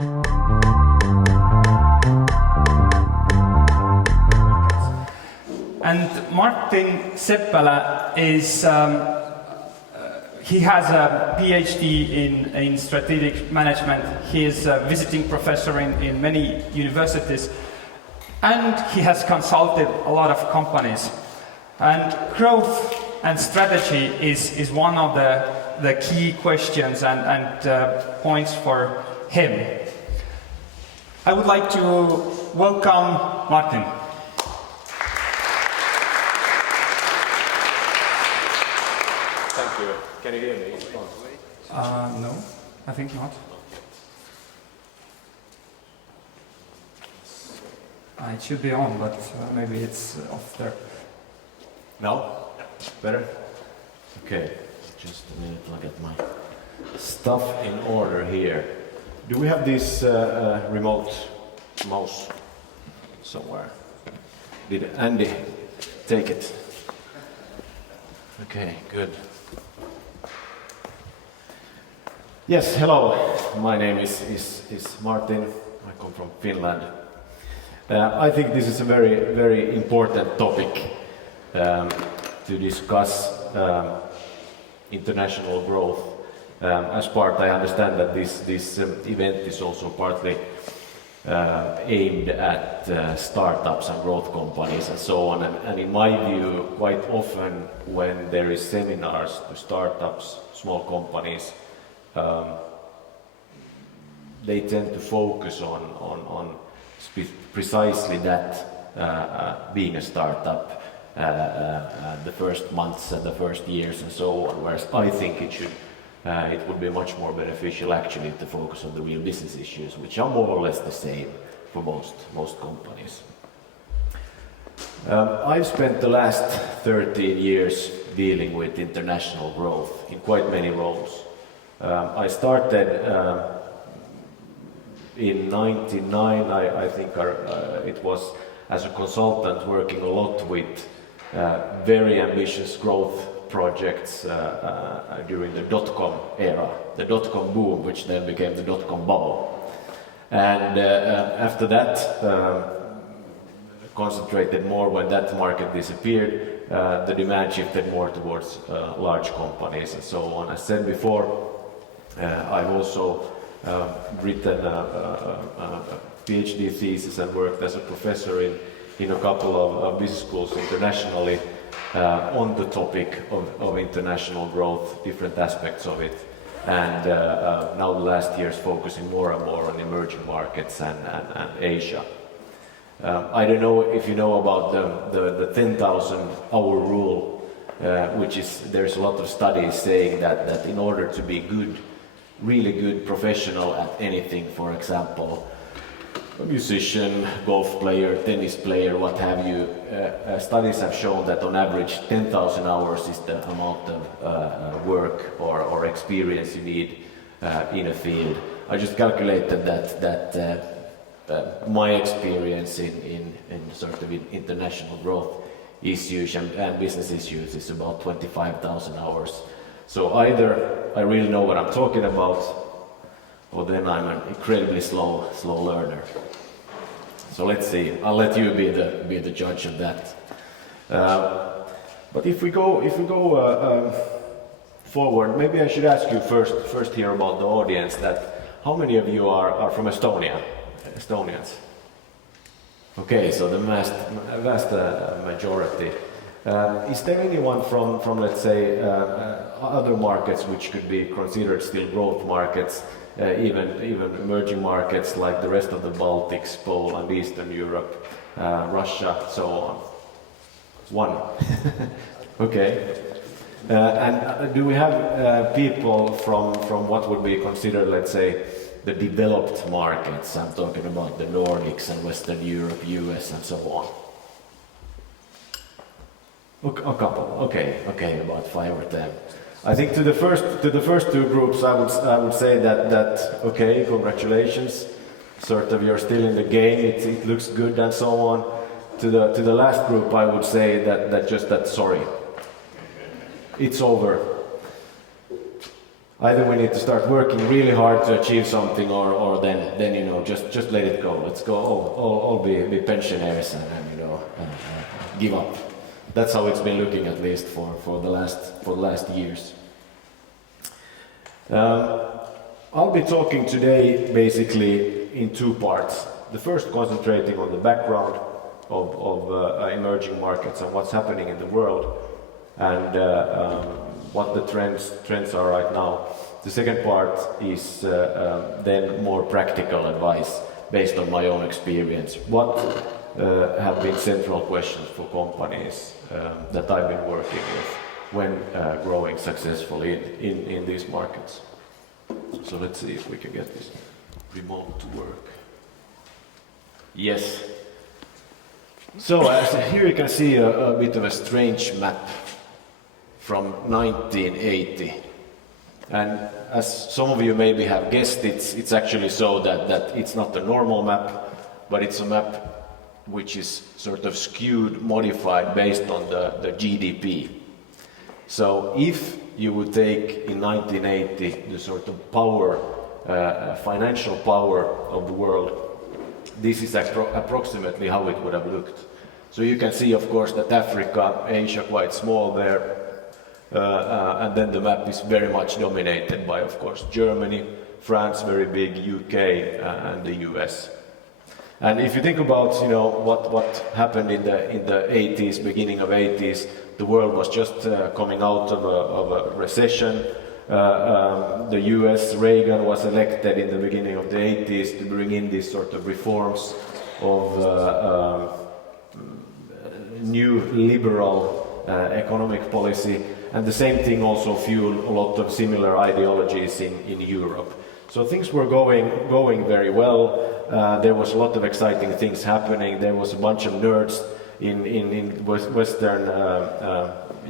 And Martin Seppälä is, he has a Ph.D. in strategic management. He is a visiting professor in many universities, and he has consulted a lot of companies. And growth and strategy is one of the key questions and points for him. I would like to welcome Martin. Thank you. Can you hear me? No, I think not. It should be on, but maybe it's off there. No? Better? Okay. Just a minute, I'll get my stuff in order here. Do we have this remote mouse somewhere? Did Andy take it? Okay, good. Yes, hello. My name is Martin. I come from Finland. I think this is a very, very important topic to discuss international growth. As part, I understand that this event is also partly aimed at startups and growth companies and so on. And in my view, quite often when there is seminars to startups, small companies, they tend to focus on precisely that, being a startup, the first months and the first years and so on, whereas I think it would be much more beneficial actually to focus on the real business issues, which are more or less the same for most companies. I've spent the last 13 years dealing with international growth in quite many roles. I started in 99, I think it was as a consultant working a lot with very ambitious growth projects during the dot-com era, the dot-com boom, which then became the dot-com bubble. And after that, concentrated more when that market disappeared, the demand shifted more towards large companies and so on. As said before, I've also written a Ph.D. thesis and worked as a professor in a couple of business schools internationally on the topic of international growth, different aspects of it. And now the last years focusing more and more on emerging markets and Asia. I don't know if you know about the 10,000 hour rule, which is, there's a lot of studies saying that in order to be really good professional at anything, for example, a musician, golf player, tennis player, what have you, studies have shown that on average 10,000 hours is the amount of work or experience you need in a field. I just calculated that my experience in sort of international growth issues and business issues is about 25,000 hours. So either I really know what I'm talking about, or then I'm an incredibly slow learner. So let's see. I'll let you be the judge of that. But if we go forward, maybe I should ask you first here about the audience. That how many of you are from Estonia? Estonians. Okay, so the vast majority. Is there anyone from let's say other markets which could be considered still growth markets, even emerging markets like the rest of the Baltics, Poland, Eastern Europe, Russia, so on? One. Okay. And do we have people from what would be considered, let's say, the developed markets? I'm talking about the Nordics and Western Europe, US, and so on. A couple. Okay, about 5 or 10. I think to the first two groups, I would say that okay, congratulations. Sort of you're still in the game. It looks good and so on. To the last group, I would say that sorry, it's over. either we need to start working really hard to achieve something, or then you know, just let it go. Let's go all be pensioners and you know, give up. That's how it's been looking, at least for the last years. I'll be talking today basically in two parts. The first concentrating on the background of emerging markets and what's happening in the world, and what the trends are right now. The second part is then more practical advice based on my own experience. What have been central questions for companies that I've been working with when growing successfully in these markets. So let's see if we can get this remote to work. Yes. So here you can see a bit of a strange map from 1980. And as some of you maybe have guessed, it's actually so that it's not a normal map, but it's a map which is sort of skewed, modified based on the GDP. So if you would take in 1980 the sort of power, financial power of the world, this is approximately how it would have looked. So you can see, of course, that Africa, Asia quite small there, and then the map is very much dominated by, of course, Germany, France very big, UK, and the US. And if you think about, you know, what happened in the 80s, beginning of 80s, the world was just coming out of a recession. The US, Reagan was elected in the beginning of the 80s to bring in these sort of reforms of new liberal economic policy, and the same thing also fueled a lot of similar ideologies in Europe. So things were going very well. There was a lot of exciting things happening. There was a bunch of nerds in Western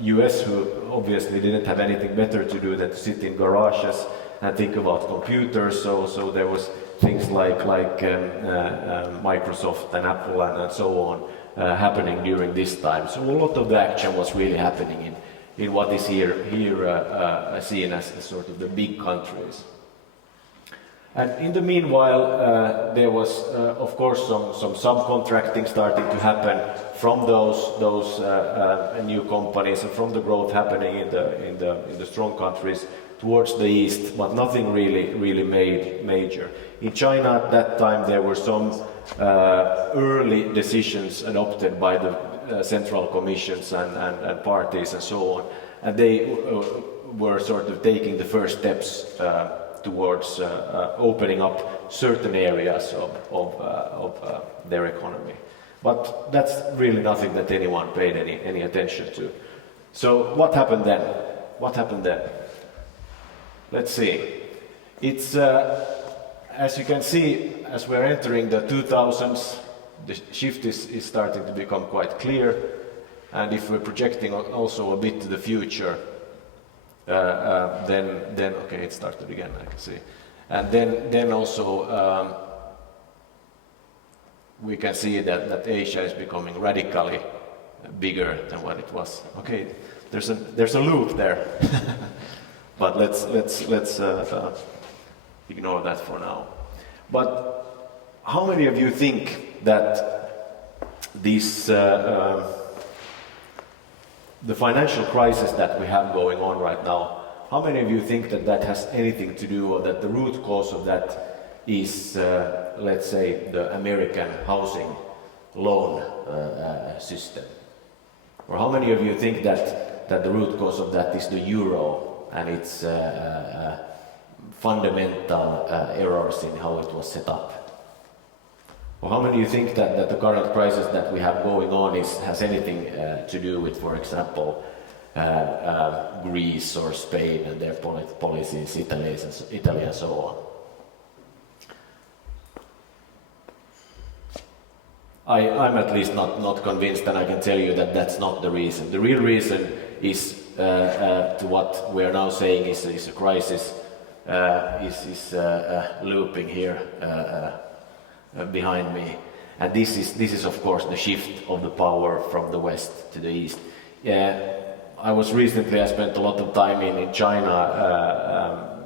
US who obviously didn't have anything better to do than to sit in garages and think about computers. So there was things like Microsoft and Apple and so on happening during this time. So a lot of the action was really happening in what is here seen as sort of the big countries. And in the meanwhile, there was, of course, some subcontracting starting to happen from those new companies and from the growth happening in the strong countries towards the east, but nothing really major. In China at that time, there were some early decisions adopted by the central commissions and parties and so on, and they were sort of taking the first steps towards opening up certain areas of their economy. But that's really nothing that anyone paid any attention to. So what happened then? Let's see. It's, as you can see, as we're entering the 2000s, the shift is starting to become quite clear. And if we're projecting also a bit to the future, then okay, it started again, I can see. And then also we can see that Asia is becoming radically bigger than what it was. Okay, there's a loop there, but let's ignore that for now. But how many of you think that this the financial crisis that we have going on right now, how many of you think that has anything to do, or that the root cause of that is, let's say, the American housing loan system? Or how many of you think that the root cause of that is the euro and its fundamental errors in how it was set up? Or how many of you think that the current crisis that we have going on has anything to do with, for example, Greece or Spain and their policies, Italy and so on? I'm at least not convinced, and I can tell you that that's not the reason. The real reason is to what we are now saying is a crisis, is looping here behind me, and this is of course the shift of the power from the west to the east. I spent a lot of time in China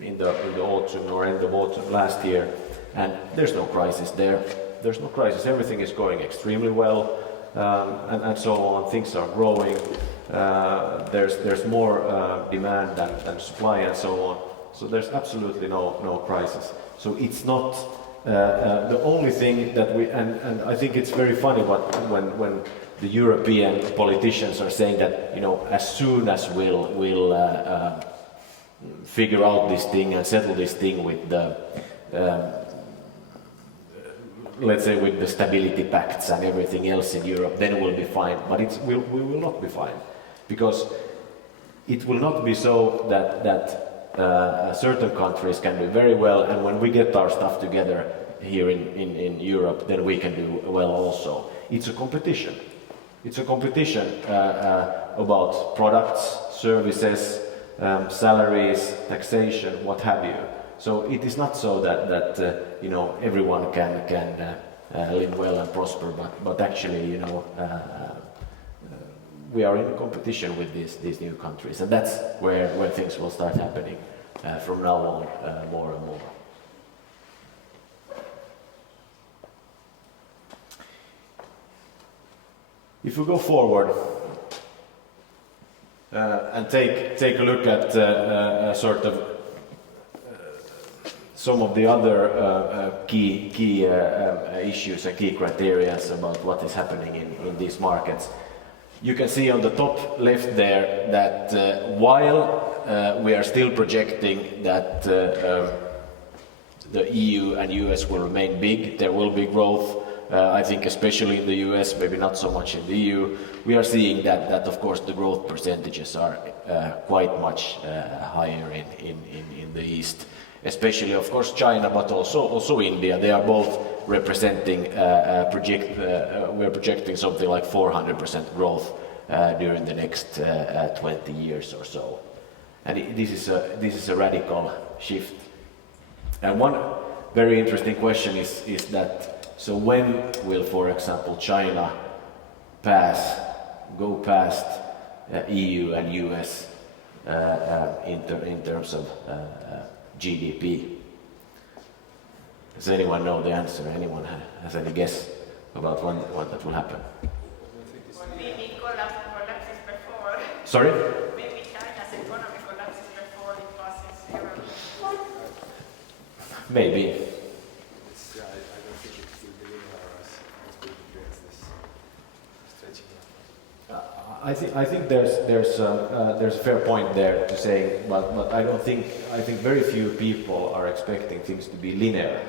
in the autumn or end of autumn last year, and there's no crisis there. There's no crisis. Everything is going extremely well, and so on. Things are growing. There's more demand than supply, and so on. So there's absolutely no crisis. So it's not the only thing that we, and I think it's very funny when the European politicians are saying that, you know, as soon as we'll figure out this thing and settle this thing with the let's say with the stability pacts and everything else in Europe, then we'll be fine. But we will not be fine, because it will not be so that certain countries can do very well, and when we get our stuff together here in Europe, then we can do well also. It's a competition. It's a competition about products, services, salaries, taxation, what have you. So it is not so that you know, everyone can live well and prosper, but actually, you know, we are in competition with these new countries, and that's where things will start happening from now on more and more. If we go forward and take a look at sort of some of the other key issues and key criteria about what is happening in these markets, you can see on the top left there that while we are still projecting that the EU and US will remain big, there will be growth. I think especially in the US, maybe not so much in the EU, we are seeing that of course the growth percentages are quite much higher in the East. Especially of course China, but also India. They are both representing, we're projecting something like 400% growth during the next 20 years or so. And this is a radical shift. And one very interesting question is that, so when will, for example, China go past EU and US in terms of GDP? Does anyone know the answer? Anyone has any guess about when that will happen? Maybe collapses before. Sorry? Maybe China's economy collapses before it passes zero. Maybe. I don't think it will be linear as we get this stretching. I think there's a fair point there to say, but I think very few people are expecting things to be linear,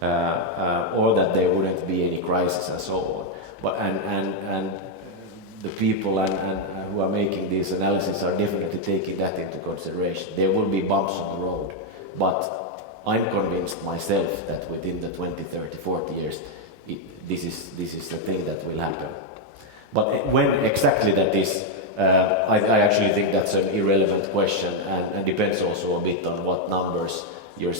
or that there wouldn't be any crisis and so on. But and the people and who are making these analyses are definitely taking that into consideration. There will be bumps on the road, but I'm convinced myself that within the 20, 30, 40 years, this is the thing that will happen. But when exactly that is, I actually think that's an irrelevant question, and depends also a bit on what numbers you're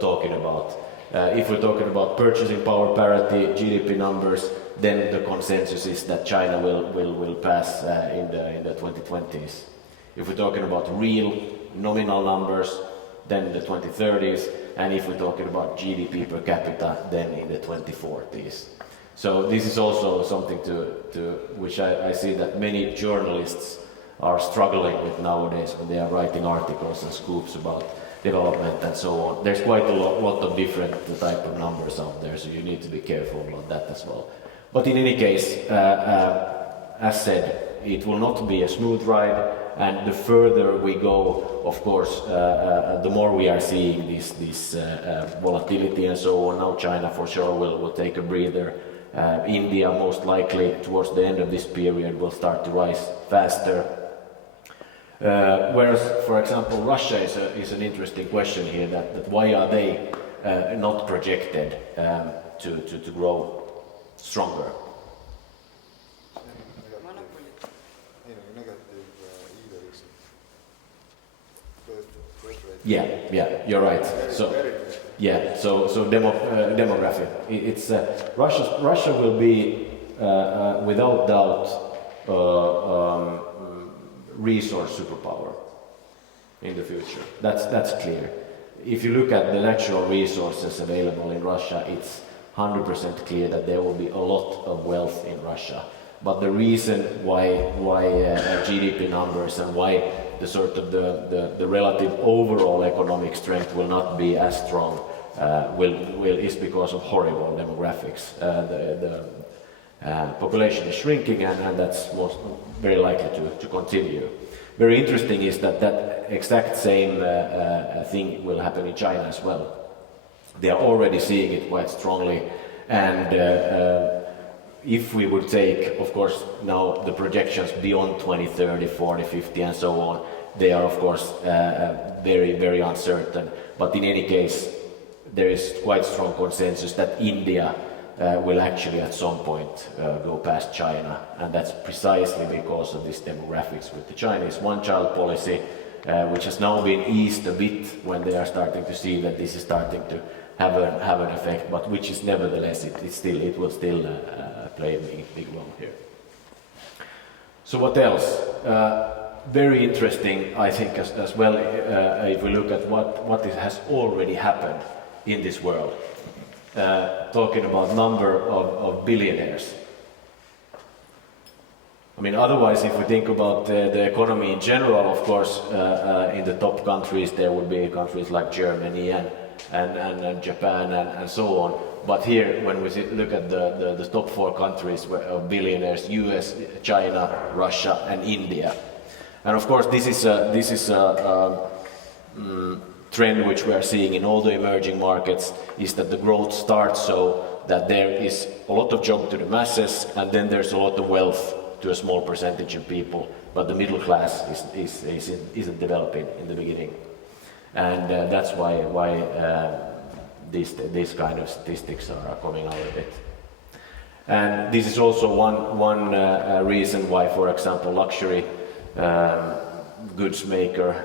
talking about. If we're talking about purchasing power parity, GDP numbers, then the consensus is that China will pass in the 2020s. If we're talking about real nominal numbers, then in the 2030s, and if we're talking about GDP per capita, then in the 2040s. So this is also something to which I see that many journalists are struggling with nowadays when they are writing articles and scoops about development and so on. There's quite a lot of different type of numbers out there, so you need to be careful about that as well. But in any case, as said, it will not be a smooth ride, and the further we go, of course, the more we are seeing this volatility and so on. Now China for sure will take a breather. India most likely towards the end of this period will start to rise faster. Whereas, for example, Russia is an interesting question here, that why are they not projected to grow stronger? Yeah, you're right. So demography. It's Russia will be without doubt resource superpower. in the future. That's clear. If you look at the natural resources available in Russia, it's 100% clear that there will be a lot of wealth in Russia. But the reason why GDP numbers and why the sort of the relative overall economic strength will not be as strong is because of horrible demographics. The population is shrinking, and that's very likely to continue. Very interesting is that exact same thing will happen in China as well. They are already seeing it quite strongly, and if we would take, of course, now the projections beyond 2030, 40, 50 and so on, they are of course very, very uncertain. But in any case, there is quite strong consensus that India will actually at some point go past China, and that's precisely because of this demographics with the Chinese one-child policy, which has now been eased a bit when they are starting to see that this is starting to have an effect, but which is nevertheless it will still play a big role here. So what else? Very interesting, I think, as well, if we look at what has already happened in this world. Talking about number of billionaires. I mean, otherwise, if we think about the economy in general, of course, in the top countries, there would be countries like Germany and Japan and so on. But here, when we look at the top 4 countries of billionaires, US, China, Russia and India. And of course, this is a trend which we are seeing in all the emerging markets, is that the growth starts so that there is a lot of job to the masses, and then there's a lot of wealth to a small percentage of people, but the middle class isn't developing in the beginning. And that's why these kind of statistics are coming out of it. And this is also one reason why, for example, luxury goods maker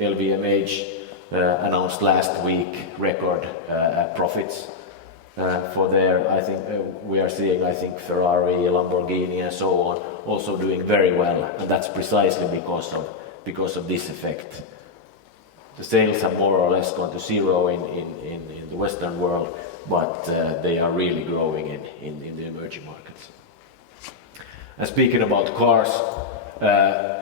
LVMH announced last week record profits for their, I think we are seeing, I think Ferrari, Lamborghini and so on also doing very well, and that's precisely because of this effect. The sales have more or less gone to zero in the Western world, but they are really growing in the emerging markets. And speaking about cars,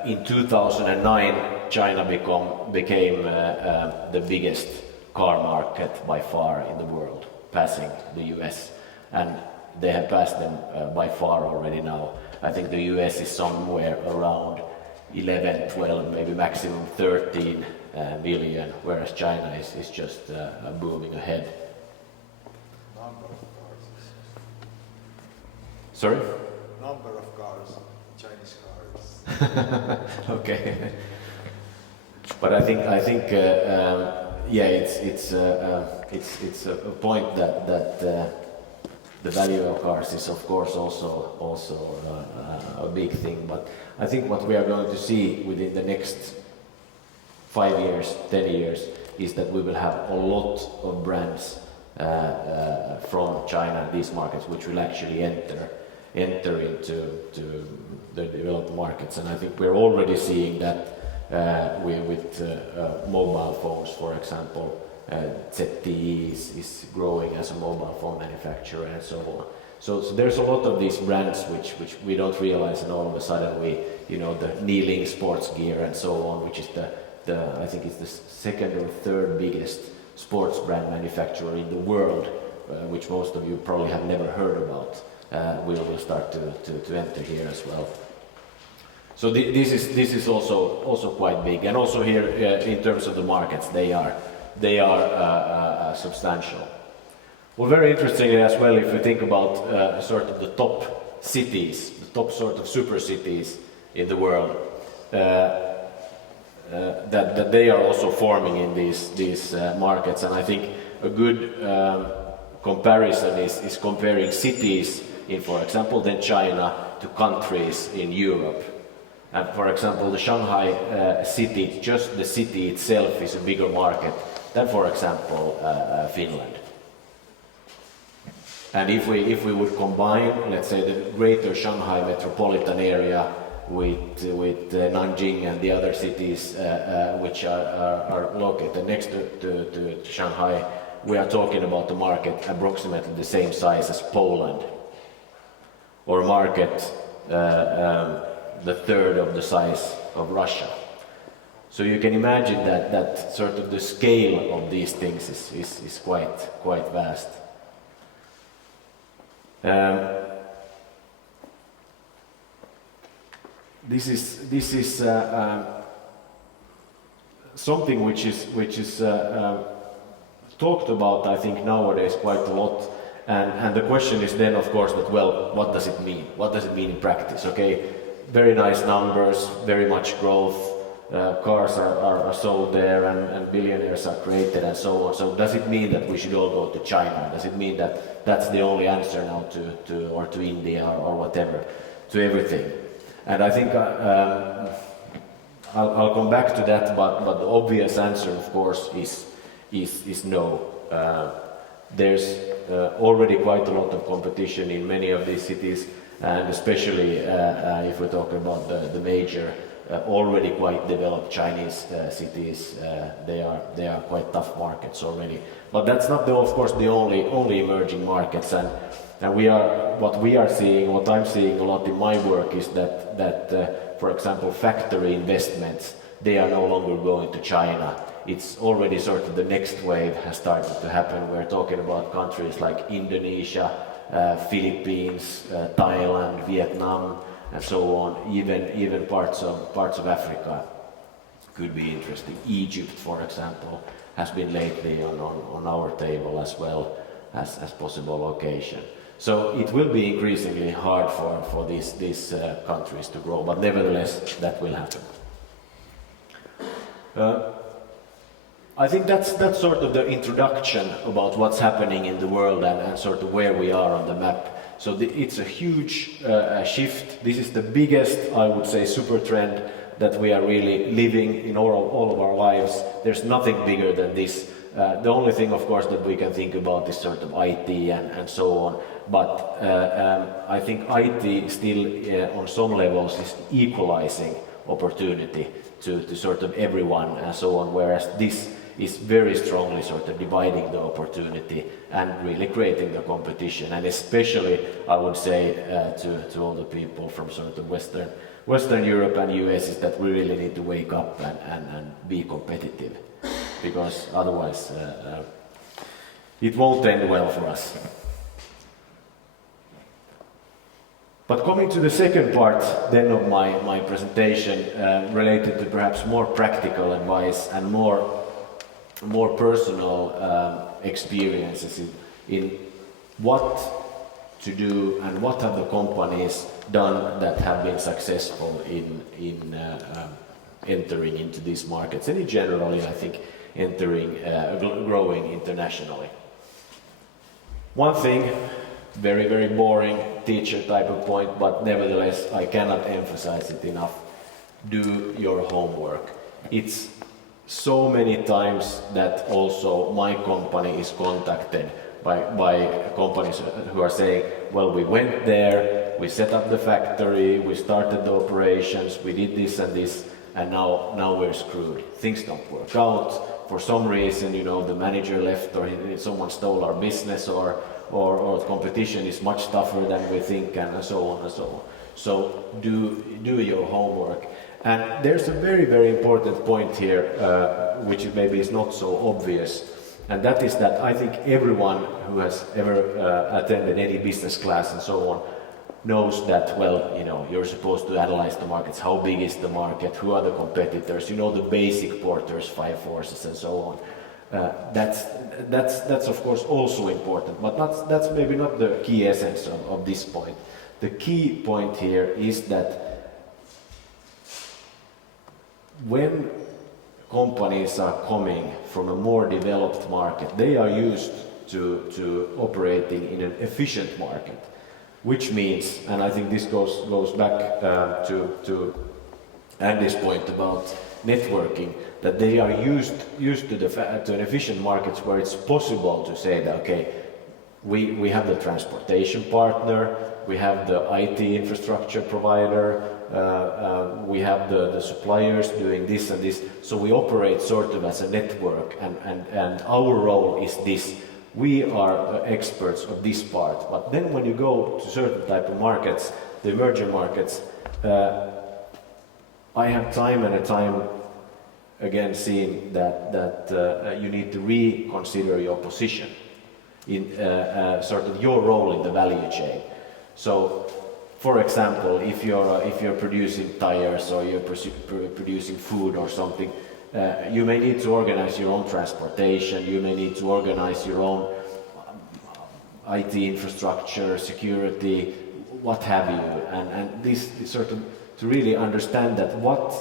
in 2009 China became the biggest car market by far in the world, passing the US, and they have passed them by far already now. I think the US is somewhere around 11, 12, maybe maximum 13 million, whereas China is just booming ahead. Number of cars. Sorry? Number of cars, Chinese cars. Okay. But I think yeah, it's a point that the value of cars is of course also a big thing. But I think what we are going to see within the next 5 years, 10 years, is that we will have a lot of brands from China, these markets, which will actually enter into the developed markets. And I think we're already seeing that with mobile phones, for example. ZTE is growing as a mobile phone manufacturer and so on. So there's a lot of these brands which we don't realize, and all of a sudden the Kneeling sports gear and so on, which is I think it's the second or third biggest sports brand manufacturer in the world, which most of you probably have never heard about, will start to enter here as well. So this is also quite big, and also here in terms of the markets, they are substantial. Well, very interestingly as well, if we think about sort of the top cities, the top sort of super cities in the world, that they are also forming in these markets. And I think a good comparison is comparing cities in, for example, then China to countries in Europe. And for example, the Shanghai city, just the city itself is a bigger market than, for example, Finland. And if we would combine, let's say, the greater Shanghai metropolitan area with Nanjing and the other cities which are located next to Shanghai, we are talking about a market approximately the same size as Poland, or a market the third of the size of Russia. So you can imagine that sort of the scale of these things is quite vast. This is something which is talked about, I think, nowadays quite a lot. And the question is then, of course, that, well, what does it mean? What does it mean in practice? Okay, very nice numbers, very much growth, cars are sold there and billionaires are created and so on. So does it mean that we should all go to China? Does it mean that that's the only answer now to India or whatever, to everything? And I think I'll come back to that, but the obvious answer, of course, is no. There's already quite a lot of competition in many of these cities, and especially if we're talking about the major, already quite developed Chinese cities, they are quite tough markets already. But that's not, of course, the only emerging markets. And what I'm seeing a lot in my work is that for example, factory investments, they are no longer going to China. It's already sort of the next wave has started to happen. We're talking about countries like Indonesia, Philippines, Thailand, Vietnam, and so on. Even parts of Africa could be interesting. Egypt, for example, has been lately on our table as well as possible location. So it will be increasingly hard for these countries to grow, but nevertheless that will happen. I think that's sort of the introduction about what's happening in the world and sort of where we are on the map. So it's a huge shift. This is the biggest, I would say, super trend that we are really living in all of our lives. There's nothing bigger than this. The only thing, of course, that we can think about is sort of IT and so on. But I think IT still, on some levels, is equalizing opportunity to sort of everyone and so on, whereas this is very strongly sort of dividing the opportunity and really creating the competition. And especially, I would say, to all the people from sort of Western Europe and US, is that we really need to wake up and be competitive, because otherwise it won't end well for us. But coming to the second part then of my presentation, related to perhaps more practical advice and more personal experiences in what to do and what have the companies done that have been successful in entering into these markets, and in generally, I think, growing internationally. One thing, very, very boring teacher type of point, but nevertheless I cannot emphasize it enough. Do your homework. It's so many times that also my company is contacted by companies who are saying, well, we went there, we set up the factory, we started the operations, we did this and this, and now we're screwed. Things don't work out. For some reason, the manager left, or someone stole our business, or the competition is much tougher than we think, and so on and so on. So do your homework. And there's a very, very important point here, which maybe is not so obvious, and that is that I think everyone who has ever attended any business class and so on knows that, well, you're supposed to analyze the markets. How big is the market? Who are the competitors? The basic Porter's 5 forces and so on. That's of course also important, but that's maybe not the key essence of this point. The key point here is that when companies are coming from a more developed market, they are used to operating in an efficient market, which means, and I think this goes back to Andy's point about networking, that they are used to an efficient markets where it's possible to say that, okay, we have the transportation partner, we have the IT infrastructure provider, we have the suppliers doing this and this, so we operate sort of as a network, and our role is this. We are experts of this part, but then when you go to certain type of markets, the emerging markets, I have time and time again seen that you need to reconsider your position in sort of your role in the value chain. So, for example, if you're producing tires or you're producing food or something, you may need to organize your own transportation, you may need to organize your own IT infrastructure, security, what have you, and this sort of, to really understand that what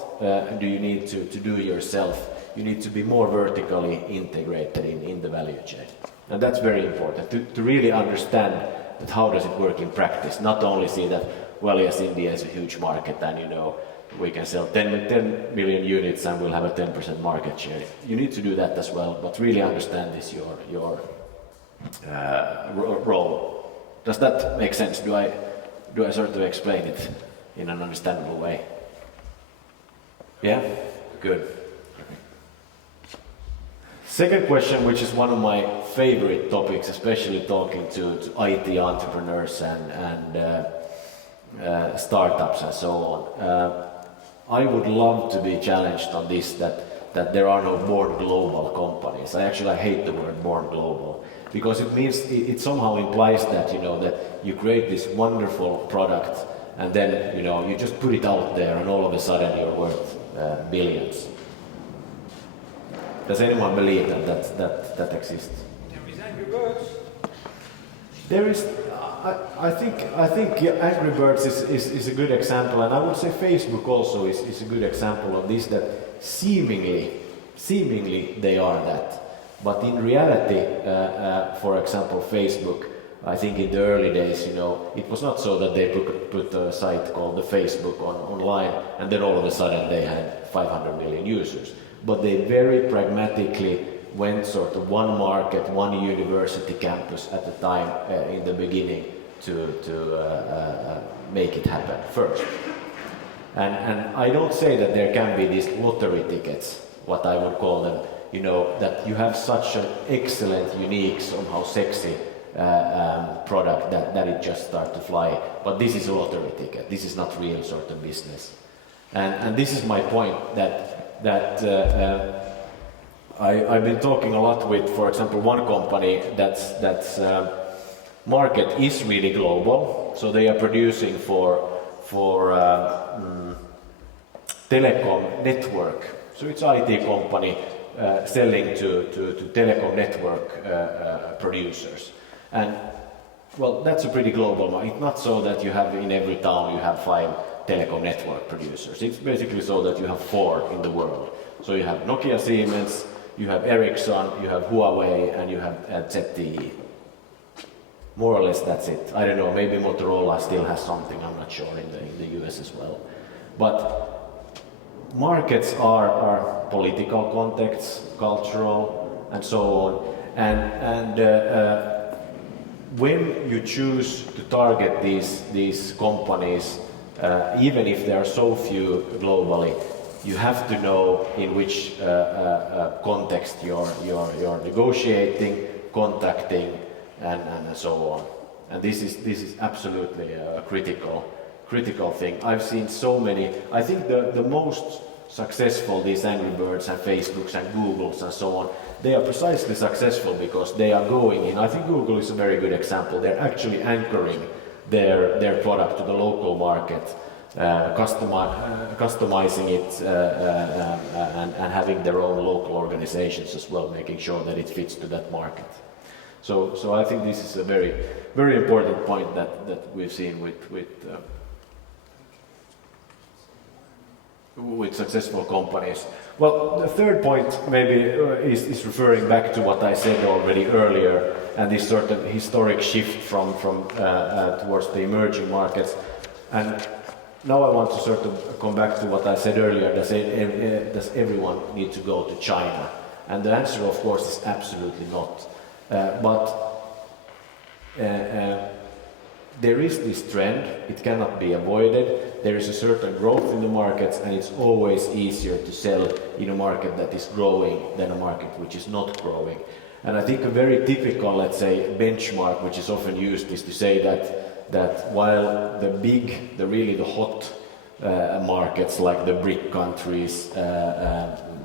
do you need to do yourself, you need to be more vertically integrated in the value chain. And that's very important, to really understand that how does it work in practice, not only see that, well, yes, India is a huge market and you know, we can sell 10 million units and we'll have a 10% market share. You need to do that as well, but really understand this your role. Does that make sense? Do I sort of explain it in an understandable way? Yeah? Good. Second question, which is one of my favorite topics, especially talking to IT entrepreneurs and startups and so on. I would love to be challenged on this, that there are no born global companies. I hate the word born global, because it means it somehow implies that, you know, that you create this wonderful product and then, you know, you just put it out there and all of a sudden you're worth billions. Does anyone believe that exists? There is Angry Birds. There is. I think Angry Birds is a good example, and I would say Facebook also is a good example of this. That seemingly they are that, but in reality, for example, Facebook. I think in the early days, you know, it was not so that they put a site called the Facebook online, and then all of a sudden they had 500 million users. But they very pragmatically went sort of one market, one university campus at a time in the beginning to make it happen first. And I don't say that there can be these lottery tickets, what I would call them, you know, that you have such an excellent, unique, somehow sexy product that it just starts to fly. But this is a lottery ticket. This is not real sort of business. And this is my point, that I've been talking a lot with, for example, one company that's market is really global. So they are producing for telecom network. So it's IT company selling to telecom network producers. And well, that's a pretty global market. It's not so that you have in every town you have 5 telecom network producers. It's basically so that you have 4 in the world. So you have Nokia, Siemens, you have Ericsson, you have Huawei, and you have ZTE. More or less that's it. I don't know, maybe Motorola still has something, I'm not sure, in the US as well. But markets are political contexts, cultural, and so on. And when you choose to target these companies, even if there are so few globally, you have to know in which context you're negotiating, contacting, and so on. And this is absolutely a critical thing. I've seen so many. I think the most successful, these Angry Birds and Facebooks and Googles and so on, they are precisely successful because they are going in. I think Google is a very good example. They're actually anchoring their product to the local market, customizing it and having their own local organizations as well, making sure that it fits to that market. So I think this is a very, very important point that we've seen with successful companies. Well, the third point maybe is referring back to what I said already earlier, and this sort of historic shift from towards the emerging markets. And now I want to sort of come back to what I said earlier. Does everyone need to go to China? And the answer, of course, is absolutely not. But there is this trend, it cannot be avoided. There is a certain growth in the markets, and it's always easier to sell in a market that is growing than a market which is not growing. And I think a very typical, let's say, benchmark which is often used is to say that while the hot markets like the BRIC countries,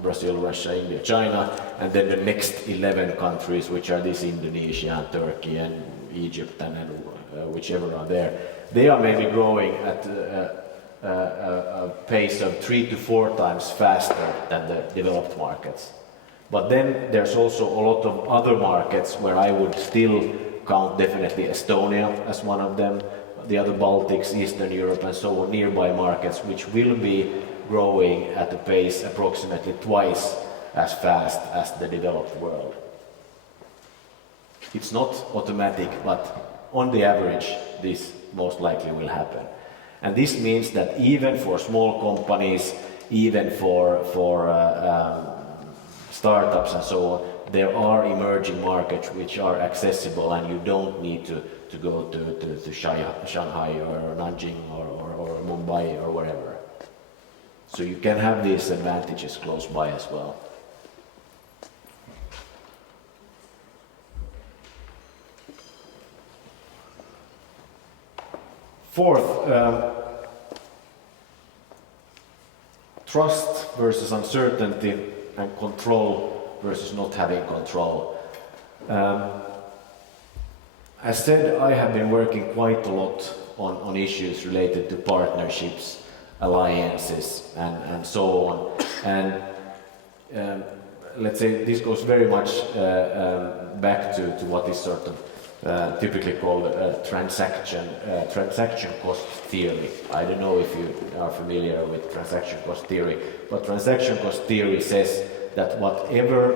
Brazil, Russia, India, China, and then the next 11 countries, which are this Indonesia and Turkey and Egypt and whichever are there, they are maybe growing at a pace of 3 to 4 times faster than the developed markets. But then there's also a lot of other markets where I would still count definitely Estonia as one of them, the other Baltics, Eastern Europe and so on, nearby markets, which will be growing at a pace approximately twice as fast as the developed world. It's not automatic, but on the average, this most likely will happen. And this means that even for small companies, even for startups and so on, there are emerging markets which are accessible, and you don't need to go to Shanghai or Nanjing or Mumbai or wherever. So you can have these advantages close by as well. Fourth, trust versus uncertainty and control versus not having control. As said, I have been working quite a lot on issues related to partnerships, alliances and so on. And let's say this goes very much back to what is sort of typically called transaction cost theory. I don't know if you are familiar with transaction cost theory, but transaction cost theory says that whatever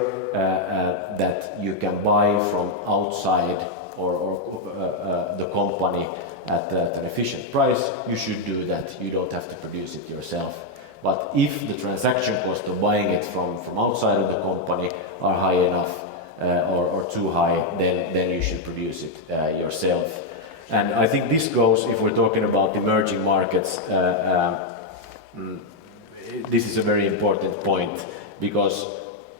that you can buy from outside or the company at an efficient price, you should do that. You don't have to produce it yourself. But if the transaction cost of buying it from outside of the company are high enough or too high, then you should produce it yourself. And I think this goes, if we're talking about emerging markets, this is a very important point, because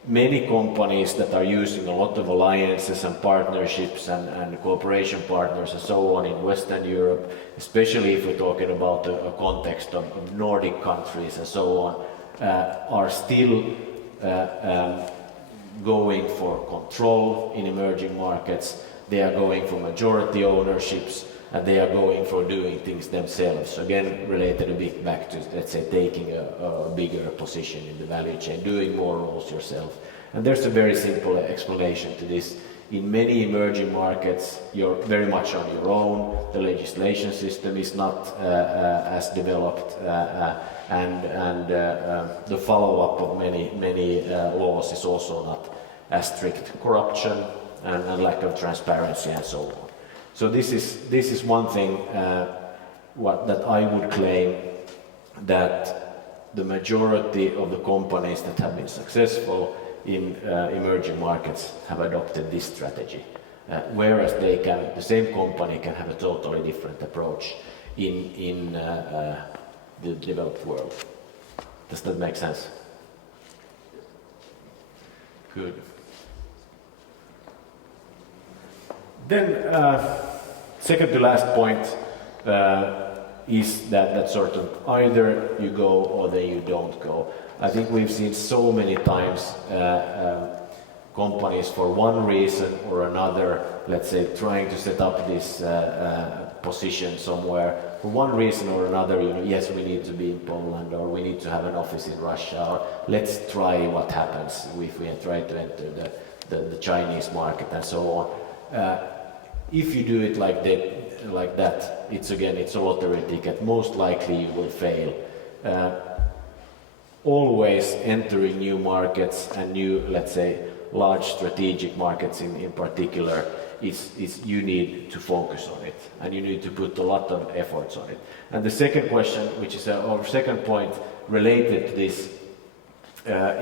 many companies that are using a lot of alliances and partnerships and cooperation partners and so on in Western Europe, especially if we're talking about a context of Nordic countries and so on, are still going for control in emerging markets. They are going for majority ownerships, and they are going for doing things themselves. Again, related a bit back to, let's say, taking a bigger position in the value chain, doing more roles yourself. And there's a very simple explanation to this. In many emerging markets, you're very much on your own. The legislation system is not as developed, and the follow-up of many laws is also not as strict. Corruption and lack of transparency and so on. So this is one thing that I would claim, that the majority of the companies that have been successful in emerging markets have adopted this strategy, whereas the same company can have a totally different approach in the developed world. Does that make sense? Good. Then, second to last point is that sort of either you go or then you don't go. I think we've seen so many times companies for one reason or another, let's say, trying to set up this position somewhere. For one reason or another, yes, we need to be in Poland, or we need to have an office in Russia, or let's try what happens if we try to enter the Chinese market and so on. If you do it like that, it's a lottery ticket. Most likely you will fail. Always entering new markets and new, let's say, large strategic markets in particular, you need to focus on it, and you need to put a lot of efforts on it. And the second question, which is our second point related to this,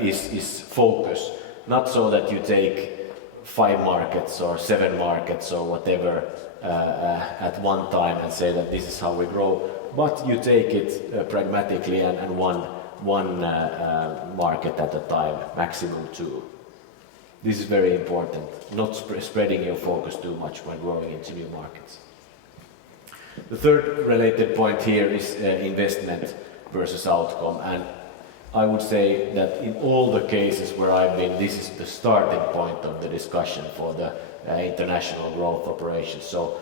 is focus. Not so that you take 5 markets or 7 markets or whatever at one time and say that this is how we grow, but you take it pragmatically and one market at a time, maximum 2. This is very important, not spreading your focus too much when growing into new markets. The third related point here is investment versus outcome, and I would say that in all the cases where I've been, this is the starting point of the discussion for the international growth operations. So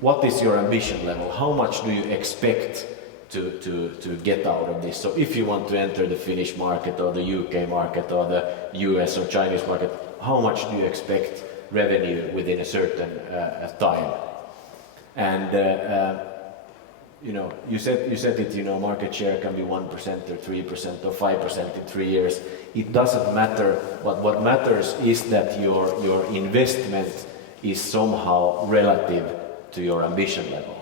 what is your ambition level? How much do you expect to get out of this? So if you want to enter the Finnish market or the UK market or the US or Chinese market, how much do you expect revenue within a certain time? And you said it, market share can be 1% or 3% or 5% in 3 years. It doesn't matter, but what matters is that your investment is somehow relative to your ambition level.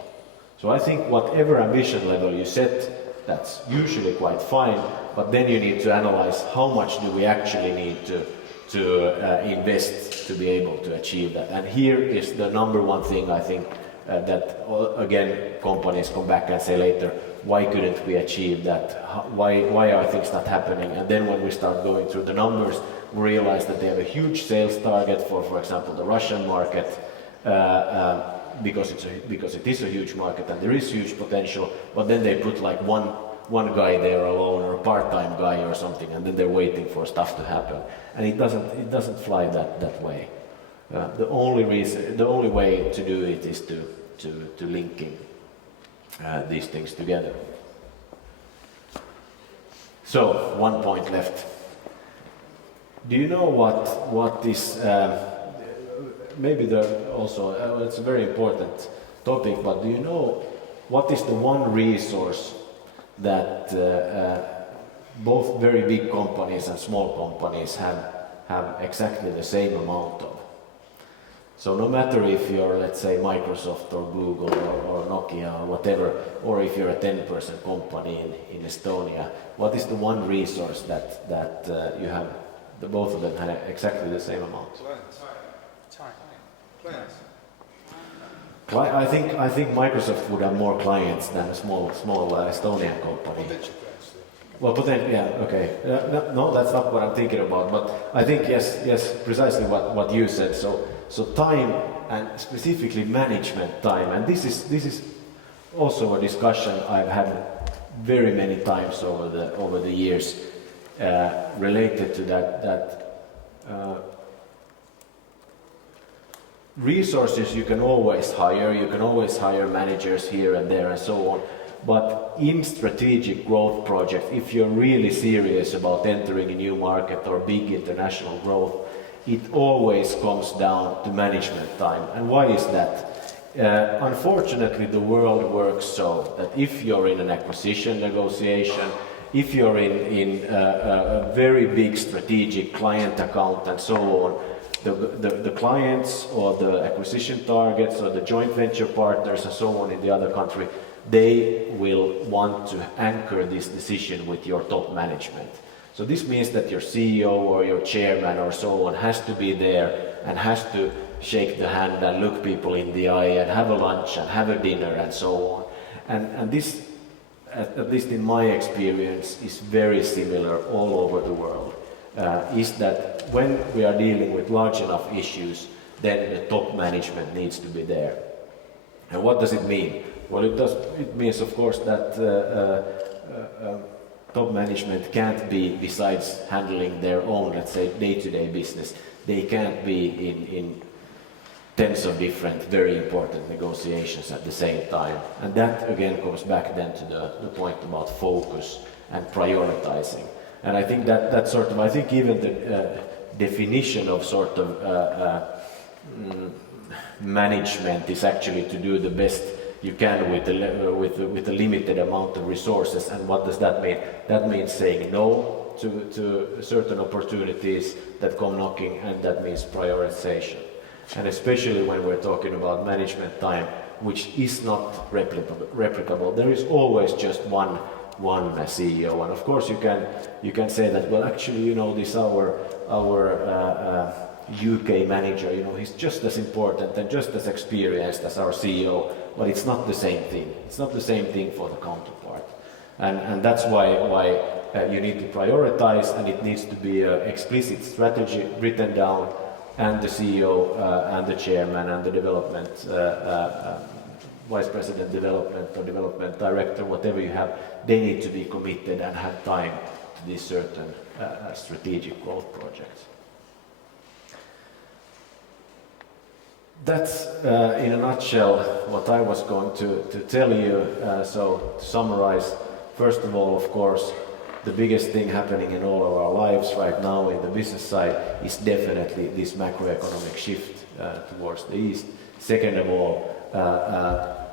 So I think whatever ambition level you set, that's usually quite fine, but then you need to analyze how much do we actually need to invest to be able to achieve that. And here is the number one thing I think that again companies come back and say later, why couldn't we achieve that? Why are things not happening? And then when we start going through the numbers, we realize that they have a huge sales target for example, the Russian market, because it is a huge market and there is huge potential, but then they put like one guy there alone or a part-time guy or something, and then they're waiting for stuff to happen, and it doesn't fly that way. The only way to do it is to linking these things together. So 1 point left. Do you know what is maybe it's a very important topic, but do you know what is the one resource that both very big companies and small companies have exactly the same amount of? So no matter if you're, let's say, Microsoft or Google or Nokia or whatever, or if you're a 10-person company in Estonia, what is the one resource that you have? Both of them had exactly the same amount. Clients. I think Microsoft would have more clients than a small Estonian company. Well, potentially, yeah, okay. No, that's not what I'm thinking about. But I think yes, precisely what you said. So time and specifically management time, and this is also a discussion I've had very many times over the years related to that. Resources you can always hire managers here and there and so on, but in strategic growth projects, if you're really serious about entering a new market or big international growth, it always comes down to management time. And why is that? Unfortunately, the world works so that if you're in an acquisition negotiation, if you're in a very big strategic client account and so on, the clients or the acquisition targets or the joint venture partners and so on in the other country, they will want to anchor this decision with your top management. So this means that your CEO or your chairman or so on has to be there and has to shake the hand and look people in the eye and have a lunch and have a dinner and so on. And this, at least in my experience, is very similar all over the world. Is that when we are dealing with large enough issues, then the top management needs to be there. And what does it mean? Well, it means, of course, that top management can't be, besides handling their own, let's say, day-to-day business, they can't be in tens of different, very important negotiations at the same time. And that, again, goes back then to the point about focus and prioritizing. And I think that sort of, I think even the definition of sort of management is actually to do the best you can with a limited amount of resources. And what does that mean? That means saying no to certain opportunities that come knocking, and that means prioritization. And especially when we're talking about management time, which is not replicable, there is always just one CEO, and of course you can say that, well, actually, this our UK manager, you know, he's just as important and just as experienced as our CEO, but it's not the same thing. It's not the same thing for the counterpart. And that's why you need to prioritize, and it needs to be an explicit strategy written down, and the CEO and the chairman and the development vice president development or development director, whatever you have, they need to be committed and have time to these certain strategic growth projects. That's in a nutshell what I was going to tell you. So to summarize, first of all, of course, the biggest thing happening in all of our lives right now in the business side is definitely this macroeconomic shift towards the east. Second of all,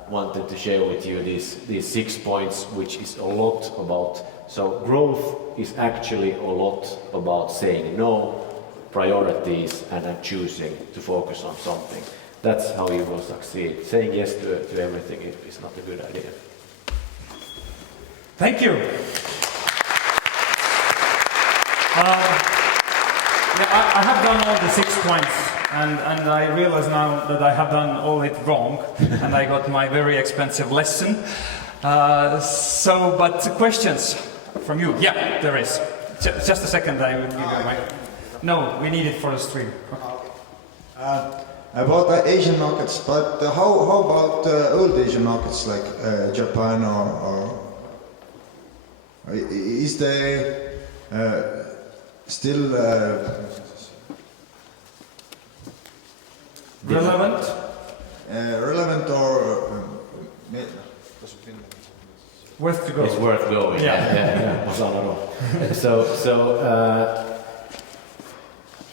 wanted to share with you these 6 points, which is a lot about, so growth is actually a lot about saying no, priorities, and then choosing to focus on something. That's how you will succeed. Saying yes to everything is not a good idea. Thank you. I have done all the 6 points, and I realize now that I have done all it wrong, and I got my very expensive lesson. But questions from you? Yeah, there is. Just a second, I will give you my... No, we need it for the stream. About the Asian markets, but how about old Asian markets like Japan or is there still Relevant? Relevant or Worth to go. It's worth going. Yeah.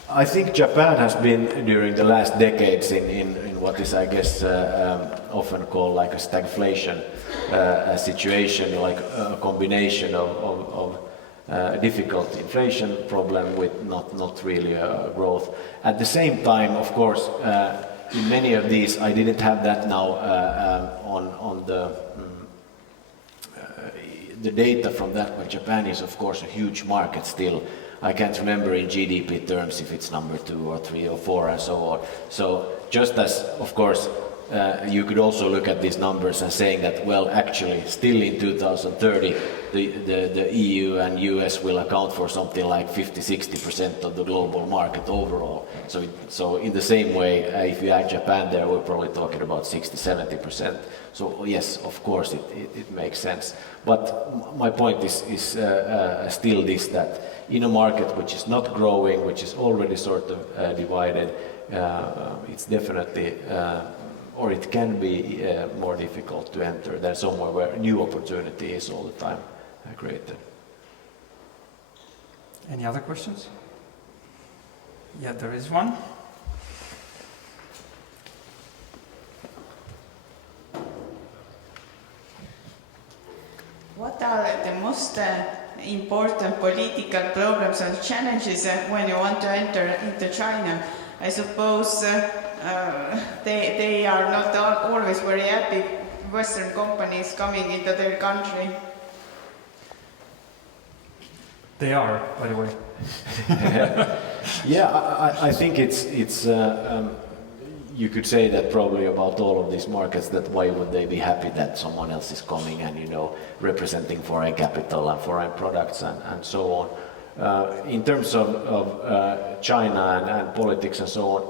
I think Japan has been during the last decades in what is, I guess, often called like a stagflation situation, like a combination of difficult inflation problem with not really growth. At the same time, of course, in many of these, I didn't have that now on the data from that, but Japan is of course a huge market still. I can't remember in GDP terms if it's number 2 or 3 or 4 and so on. So just as, of course, you could also look at these numbers and saying that, well, actually, still in 2030, the EU and US will account for something like 50-60% of the global market overall. So in the same way, if you add Japan there, we're probably talking about 60-70%. So yes, of course, it makes sense. But my point is still this, that in a market which is not growing, which is already sort of divided, it's definitely, or it can be more difficult to enter than somewhere where new opportunity is all the time created. Any other questions? Yeah, there is one. What are the most important political problems and challenges when you want to enter into China? I suppose they are not always very happy, Western companies coming into their country. They are, by the way. Yeah, I think it's you could say that probably about all of these markets, that why would they be happy that someone else is coming and, you know, representing foreign capital and foreign products and so on. In terms of China and politics and so on,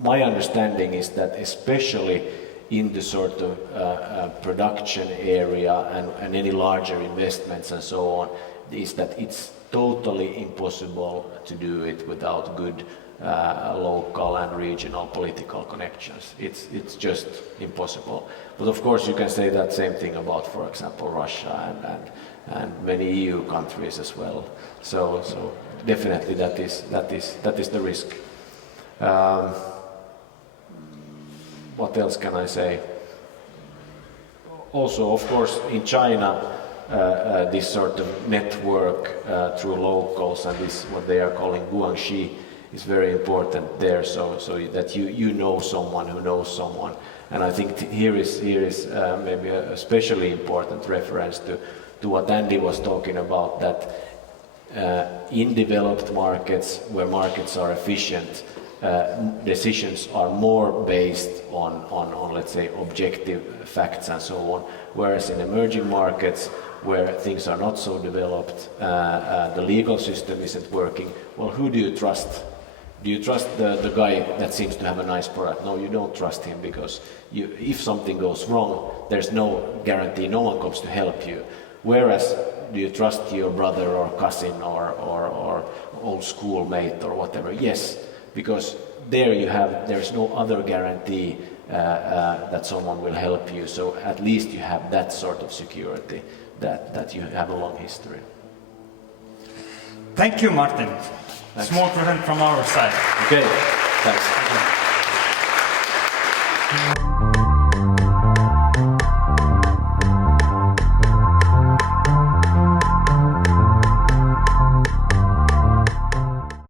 my understanding is that especially in the sort of production area and any larger investments and so on, is that it's totally impossible to do it without good local and regional political connections. It's just impossible. But of course you can say that same thing about, for example, Russia and many EU countries as well. So definitely that is the risk. What else can I say? Also, of course, in China, this sort of network through locals and this what they are calling guanxi is very important there, so that you know someone who knows someone. And I think here is maybe a especially important reference to what Andy was talking about, that in developed markets where markets are efficient, decisions are more based on let's say objective facts and so on, whereas in emerging markets where things are not so developed, the legal system isn't working, well, who do you trust? Do you trust the guy that seems to have a nice product? No, you don't trust him, because if something goes wrong, there's no guarantee, no one comes to help you. Whereas, do you trust your brother or cousin or old schoolmate or whatever? Yes, because there's no other guarantee that someone will help you, so at least you have that sort of security, that you have a long history. Thank you, Martin. Thanks. Small present from our side. Okay, thanks.